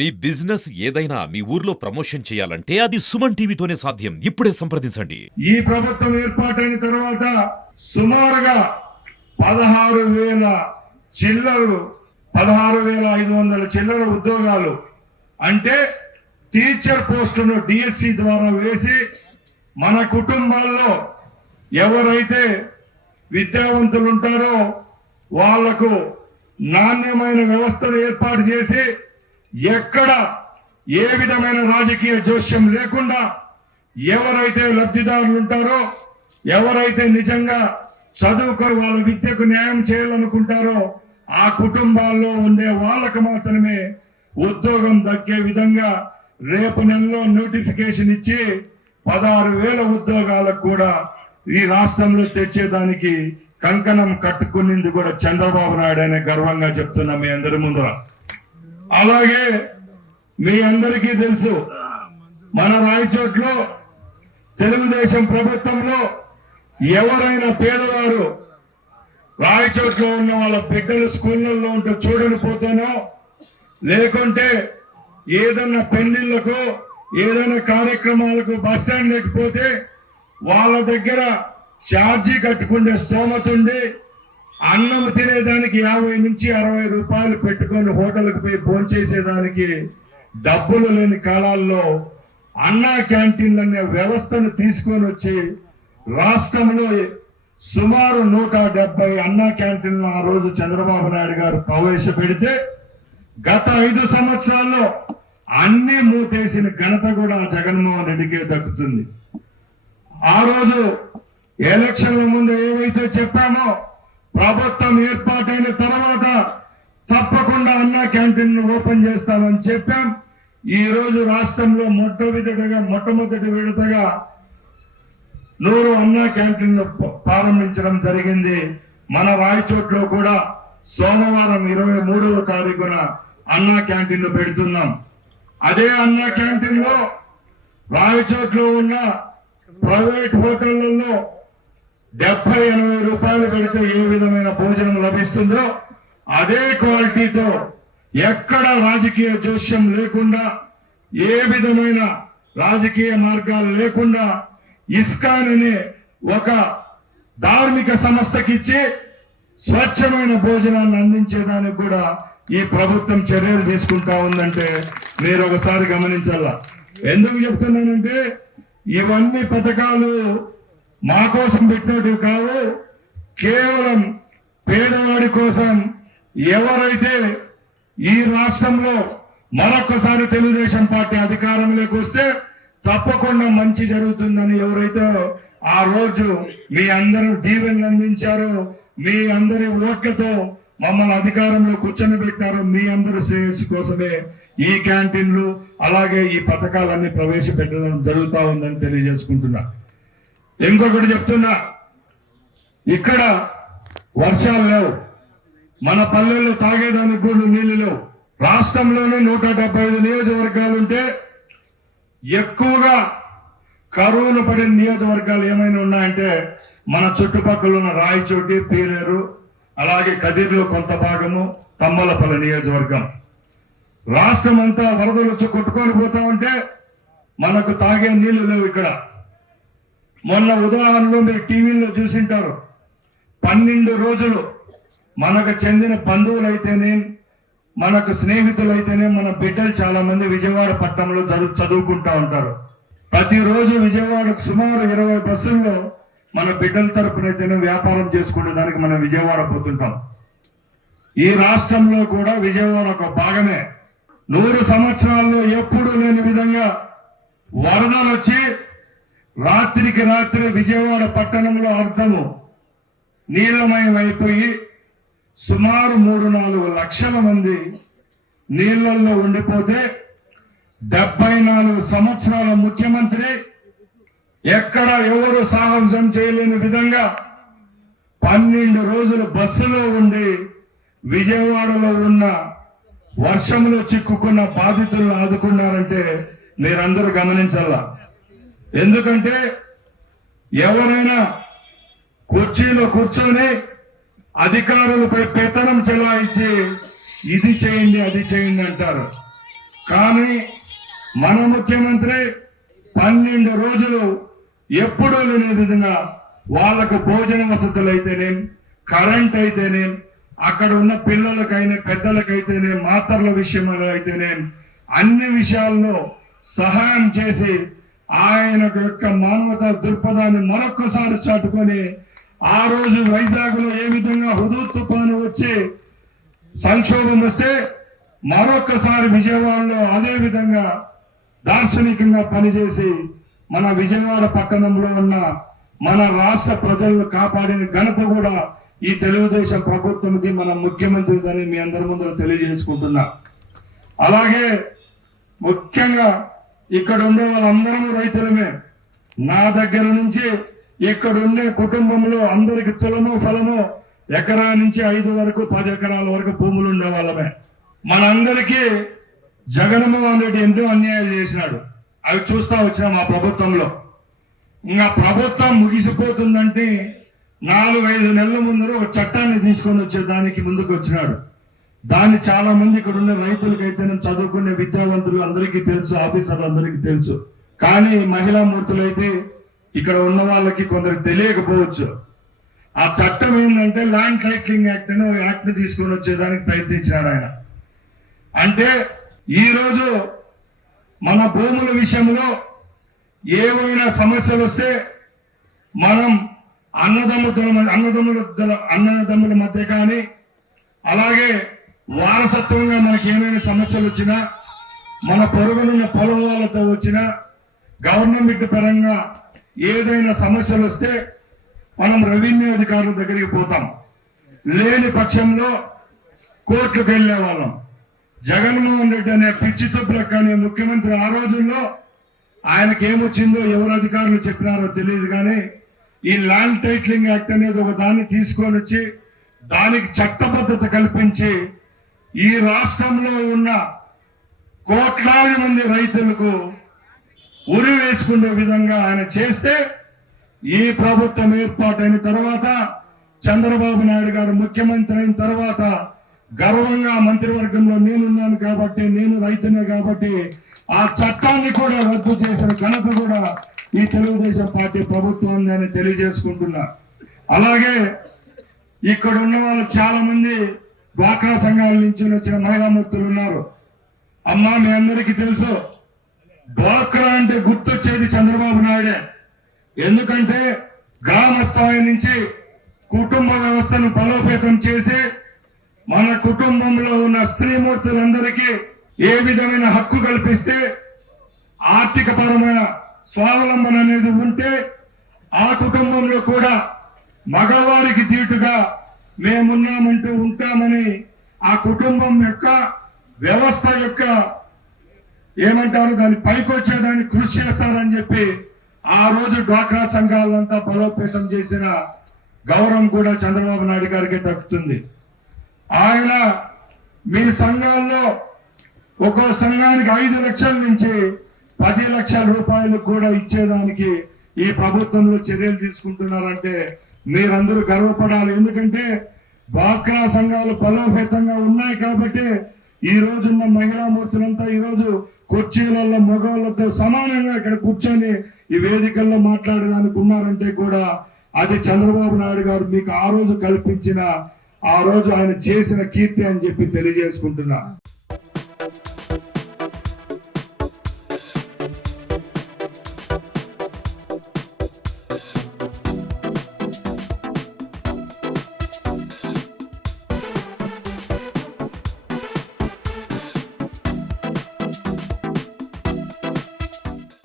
మీ business ఏదైనా మీ ఊర్లో promotion చేయాలంటే అది సుమన్ టీవీతోనే సాధ్యం. ఇప్పుడే సంప్రదించండి. ఈ ప్రభుత్వం ఏర్పాటైన తర్వాత సుమారుగా 16,000 చిల్లరు 16,500 చిల్లర ఉద్యోగాలు అంటే టీచర్ పోస్టును డిఎస్సి ద్వారా వేసి మన కుటుంబాల్లో ఎవరైతే విద్యావంతులు ఉంటారో వాళ్లకు నాణ్యమైన వ్యవస్థను ఏర్పాటు చేసి ఎక్కడ ఏ విధమైన రాజకీయ జోష్యం లేకుండా ఎవరైతే లబ్ధిదారులు ఉంటారో ఎవరైతే నిజంగా చదువుకొని వాళ్ళ విద్యకు న్యాయం చేయాలనుకుంటారో ఆ కుటుంబాల్లో ఉండే వాళ్ళకు మాత్రమే ఉద్యోగం దక్కే విధంగా రేపు నెలలో నోటిఫికేషన్ ఇచ్చి 16,000 ఉద్యోగాలకు కూడా ఈ రాష్ట్రంలో తెచ్చేదానికి కంకణం కట్టుకునింది కూడా చంద్రబాబు నాయుడు అనే గర్వంగా చెప్తున్నా మీ అందరి ముందర. అలాగే మీ అందరికీ తెలుసు మన రాయచోట్లో తెలుగుదేశం ప్రభుత్వంలో ఎవరైనా పేదవారు రాయచోట్లో ఉన్న వాళ్ళ బిడ్డలు స్కూళ్ళల్లో ఉంటే చూడని పోతానో లేకుంటే ఏదన్నా పెళ్లిళ్లకు ఏదైనా కార్యక్రమాలకు బస్టాండ్ లేకపోతే వాళ్ళ దగ్గర ఛార్జీ కట్టుకుంటే స్తోమత ఉండి అన్నం తినేదానికి 50 నుంచి 60 రూపాయలు పెట్టుకొని హోటల్కి పోయి భోంచేసేదానికి డబ్బులు లేని కాలాల్లో అన్నా క్యాంటీన్లు అనే వ్యవస్థను తీసుకొని వచ్చి రాష్ట్రంలో సుమారు 170 అన్నా క్యాంటీన్లు ఆ రోజు చంద్రబాబు నాయుడు గారు ప్రవేశపెడితే గత 5 సంవత్సరాల్లో అన్ని మూతేసిన ఘనత కూడా జగన్మోహన్ రెడ్డికే దక్కుతుంది. ఆ రోజు ఎలక్షన్ల ముందు ఏవైతే చెప్పామో ప్రభుత్వం ఏర్పాటైన తర్వాత తప్పకుండా అన్నా క్యాంటీన్ ఓపెన్ చేస్తామని చెప్పాం. ఈ రోజు రాష్ట్రంలో మొట్టమొదటి విడతగా 100 అన్నా క్యాంటీన్లు ప్రారంభించడం జరిగింది. మన రాయచోట్లో కూడా సోమవారం 23వ తారీఖున అన్నా క్యాంటీన్లు పెడుతున్నాం. అదే అన్నా క్యాంటీన్ లో రాయచోట్లో ఉన్న ప్రైవేట్ హోటళ్లలో 70-80 రూపాయలు పెడితే ఏ విధమైన భోజనం లభిస్తుందో అదే క్వాలిటీతో ఎక్కడ రాజకీయ జోష్యం లేకుండా ఏ విధమైన రాజకీయ మార్గాలు లేకుండా ఇస్కాన్ అనే ఒక ధార్మిక సంస్థకిచ్చి స్వచ్ఛమైన భోజనాన్ని అందించేదానికి కూడా ఈ ప్రభుత్వం చర్యలు తీసుకుంటా ఉందంటే మీరు ఒకసారి గమనించాల. ఎందుకు చెప్తున్నానంటే ఇవన్నీ పథకాలు మా కోసం పెట్టినట్టు కావు, కేవలం పేదవాడి కోసం. ఎవరైతే ఈ రాష్ట్రంలో మరొకసారి తెలుగుదేశం పార్టీ అధికారంలోకి వస్తే తప్పకుండా మంచి జరుగుతుందని ఎవరైతే ఆ రోజు మీ అందరూ దీవెనలు అందించారో మీ అందరి ఓట్లతో మమ్మల్ని అధికారంలో కూర్చొని పెట్టారు, మీ అందరి శ్రేయస్సు కోసమే ఈ క్యాంటీన్లు అలాగే ఈ పథకాలన్నీ ప్రవేశపెట్టడం జరుగుతూ ఉందని తెలియజేసుకుంటున్నా. ఇంకొకటి చెప్తున్నా, ఇక్కడ వర్షాలు లేవు, మన పల్లెల్లో తాగేదానికి కూడా నీళ్లు లేవు. రాష్ట్రంలోనే 175 నియోజకవర్గాలుంటే ఎక్కువగా కరువును పడిన నియోజకవర్గాలు ఏమైనా ఉన్నాయంటే మన చుట్టుపక్కల ఉన్న రాయచోటి, పీలేరు, అలాగే కదిర్లో కొంత భాగము, తమ్మలపల్లి నియోజకవర్గం. రాష్ట్రం అంతా వరదలు వచ్చి కొట్టుకొని పోతా ఉంటే మనకు తాగే నీళ్లు లేవు ఇక్కడ. మొన్న ఉదాహరణలో మీరు టీవీలో చూసింటారు, 12 రోజులు మనకు చెందిన బంధువులైతేనే మనకు స్నేహితులైతేనే మన బిడ్డలు చాలా మంది విజయవాడ పట్టణంలో చదువుకుంటా ఉంటారు. ప్రతిరోజు విజయవాడకు సుమారు 20 బస్సుల్లో మన బిడ్డల తరపునైతేనే వ్యాపారం చేసుకునే దానికి మనం విజయవాడ పోతుంటాం. ఈ రాష్ట్రంలో కూడా విజయవాడ ఒక భాగమే. 100 సంవత్సరాల్లో ఎప్పుడూ లేని విధంగా వరదలు వచ్చి రాత్రికి రాత్రి విజయవాడ పట్టణంలో అర్థము నీళ్లమయం అయిపోయి సుమారు 3-4 లక్షల మంది నీళ్లలో ఉండిపోతే 74 సంవత్సరాల ముఖ్యమంత్రి ఎక్కడ ఎవరు సాహసం చేయలేని విధంగా 12 రోజులు బస్సులో ఉండి విజయవాడలో ఉన్న వర్షంలో చిక్కుకున్న బాధితులను ఆదుకున్నారంటే మీరందరూ గమనించాలా. ఎందుకంటే ఎవరైనా కుర్చీలో కూర్చొని అధికారులపై పెత్తనం చెలాయించి ఇది చేయండి అది చేయండి అంటారు. కానీ మన ముఖ్యమంత్రి 12 రోజులు ఎప్పుడూ లేని విధంగా వాళ్ళకు భోజన వసతులు అయితేనేం, కరెంట్ అయితేనేం, అక్కడ ఉన్న పిల్లలకైనా పెద్దలకైతేనే, మాతృల విషయంలో అయితేనేం, అన్ని విషయాల్లో సహాయం చేసి ఆయన యొక్క మానవతా దృక్పథాన్ని మరొక్కసారి చాటుకొని ఆ రోజు వైజాగ్ లో ఏ విధంగా హుదూద్ తుఫాను వచ్చి సంక్షోభం వస్తే మరొక్కసారి విజయవాడలో అదే విధంగా దార్శనికంగా పనిచేసి మన విజయవాడ పట్టణంలో ఉన్న మన రాష్ట్ర ప్రజలను కాపాడిన ఘనత కూడా ఈ తెలుగుదేశం ప్రభుత్వంది, మన ముఖ్యమంత్రిదని మీ అందరి ముందర తెలియజేసుకుంటున్నా. అలాగే ముఖ్యంగా ఇక్కడ ఉండే వాళ్ళందరం రైతులమే. నా దగ్గర నుంచి ఇక్కడ ఉండే కుటుంబంలో అందరికి తులము ఫలము ఎకరా నుంచి 5 వరకు 10 ఎకరాల వరకు భూములు ఉండే వాళ్ళమే. మనందరికీ జగన్మోహన్ రెడ్డి ఎంతో అన్యాయం చేసినాడు. అవి చూస్తా వచ్చినాం ఆ ప్రభుత్వంలో. ఇంకా ప్రభుత్వం ముగిసిపోతుందంటే 4-5 నెలల ముందర ఒక చట్టాన్ని తీసుకొని వచ్చేదానికి ముందుకు వచ్చినాడు. దాన్ని చాలా మంది ఇక్కడ ఉన్న రైతులకైతే, చదువుకునే విద్యావంతులు అందరికీ తెలుసు, ఆఫీసర్లు అందరికీ తెలుసు. కానీ మహిళా మూర్తులైతే ఇక్కడ ఉన్న వాళ్ళకి కొందరికి తెలియకపోవచ్చు. ఆ చట్టం ఏంటంటే ల్యాండ్ టైటిలింగ్ యాక్ట్ అని యాక్ట్ ని తీసుకొని వచ్చేదానికి ప్రయత్నించాడు ఆయన. అంటే ఈ రోజు మన భూముల విషయంలో ఏవైనా సమస్యలు వస్తే మనం అన్నదమ్ముల మధ్య కానీ, అలాగే వారసత్వంగా మనకి ఏమైనా సమస్యలు వచ్చినా, మన పొరుగునున్న పొలం వాళ్ళతో వచ్చినా, గవర్నమెంట్ పరంగా ఏదైనా సమస్యలు వస్తే మనం రెవెన్యూ అధికారుల దగ్గరికి పోతాం. లేని పక్షంలో కోర్టుకు వెళ్లే వాళ్ళం. జగన్మోహన్ రెడ్డి అనే పిచ్చి తప్పులకు కానీ ముఖ్యమంత్రి ఆ రోజుల్లో ఆయనకి ఏమొచ్చిందో ఎవరు అధికారులు చెప్పినారో తెలియదు, కానీ ఈ ల్యాండ్ టైటిలింగ్ యాక్ట్ అనేది ఒక దాన్ని తీసుకొని వచ్చి దానికి చట్టబద్ధత కల్పించి ఈ రాష్ట్రంలో ఉన్న కోట్లాది మంది రైతులకు ఉరి వేసుకునే విధంగా ఆయన చేస్తే, ఈ ప్రభుత్వం ఏర్పాటైన తర్వాత చంద్రబాబు నాయుడు గారు ముఖ్యమంత్రి అయిన తర్వాత గర్వంగా మంత్రివర్గంలో నేనున్నాను కాబట్టి, నేను రైతునే కాబట్టి ఆ చట్టాన్ని కూడా రద్దు చేసిన ఘనత కూడా ఈ తెలుగుదేశం పార్టీ ప్రభుత్వం అని తెలియజేసుకుంటున్నా. అలాగే ఇక్కడ ఉన్న వాళ్ళు చాలా మంది డ్వాక్రా సంఘాల నుంచి వచ్చిన మహిళా మూర్తులు ఉన్నారు. అమ్మా, మీ అందరికీ తెలుసు, డ్వాక్రా అంటే గుర్తొచ్చేది చంద్రబాబు నాయుడే. ఎందుకంటే గ్రామ స్థాయి నుంచి కుటుంబ వ్యవస్థను బలోపేతం చేసి మన కుటుంబంలో ఉన్న స్త్రీమూర్తులందరికీ ఏ విధమైన హక్కు కల్పిస్తే, ఆర్థిక పరమైన స్వావలంబన అనేది ఉంటే, ఆ కుటుంబంలో కూడా మగవారికి దీటుగా మేమున్నామంటూ ఉంటామని ఆ కుటుంబం యొక్క వ్యవస్థ యొక్క ఏమంటారు దాన్ని పైకొచ్చేదాన్ని కృషి చేస్తారని చెప్పి ఆ రోజు డ్వాక్రా సంఘాలంతా బలోపేతం చేసిన గౌరవం కూడా చంద్రబాబు నాయుడు గారికి దక్కుతుంది. ఆయన మీ సంఘాల్లో ఒక్కో సంఘానికి 5 లక్షల నుంచి 10 లక్షల రూపాయలు కూడా ఇచ్చేదానికి ఈ ప్రభుత్వంలో చర్యలు తీసుకుంటున్నారంటే మీరందరూ గర్వపడాలి. ఎందుకంటే డ్వాక్రా సంఘాలు బలోపేతంగా ఉన్నాయి కాబట్టి ఈ రోజున్న మహిళా మూర్తులంతా ఈ రోజు కుర్చీలలో మగవాళ్ళతో సమానంగా ఇక్కడ కూర్చొని ఈ వేదికల్లో మాట్లాడడానికి ఉన్నారంటే కూడా అది చంద్రబాబు నాయుడు గారు మీకు ఆ రోజు కల్పించిన, ఆ రోజు ఆయన చేసిన కీర్తి అని చెప్పి తెలియజేసుకుంటున్నా.